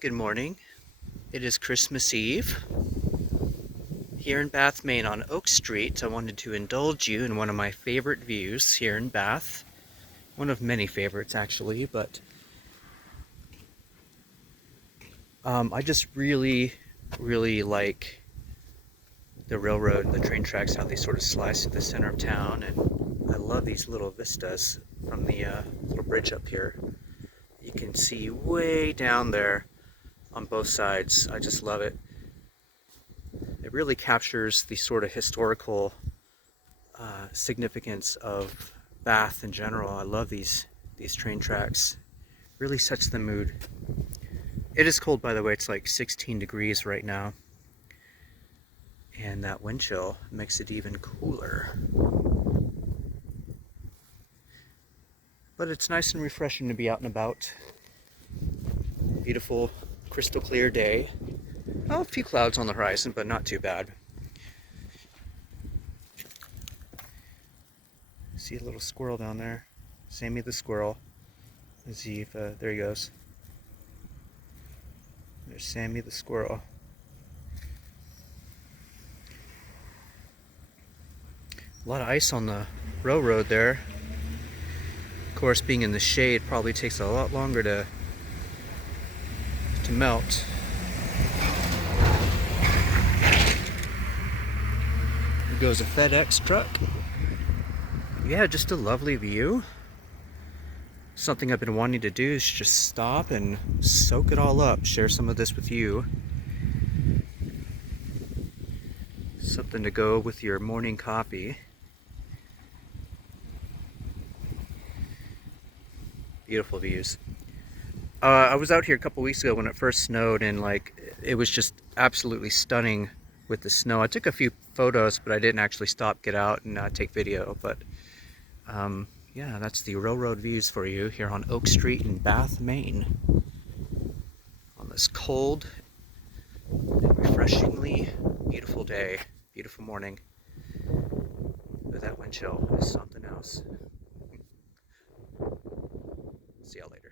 Good morning. It is Christmas Eve. Here in Bath, Maine on Oak Street, I wanted to indulge you in one of my favorite views here in Bath. One of many favorites, actually, but I just really like the railroad and the train tracks, how they sort of slice through the center of town, and I love these little vistas from the little bridge up here. You can see way down there on both sides. I just love it. It really captures the sort of historical significance of Bath in general. I love these train tracks. Really sets the mood. It is cold, by the way. It's like 16 degrees right now, and that wind chill makes it even cooler. But it's nice and refreshing to be out and about. Beautiful, crystal clear day. Oh, a few clouds on the horizon, but not too bad. See a little squirrel down there. Sammy the squirrel. Let's see if, there he goes. There's Sammy the squirrel. A lot of ice on the railroad there. Of course, being in the shade probably takes a lot longer to melt. There goes a FedEx truck. Yeah, just a lovely view. Something I've been wanting to do is just stop and soak it all up, share some of this with you. Something to go with your morning coffee. Beautiful views. I was out here a couple weeks ago when it first snowed, and it was just absolutely stunning with the snow. I took a few photos, but I didn't actually stop, get out, and take video. But yeah, that's the railroad views for you here on Oak Street in Bath, Maine. On this cold and refreshingly beautiful day, beautiful morning. But that wind chill is something else. See y'all later.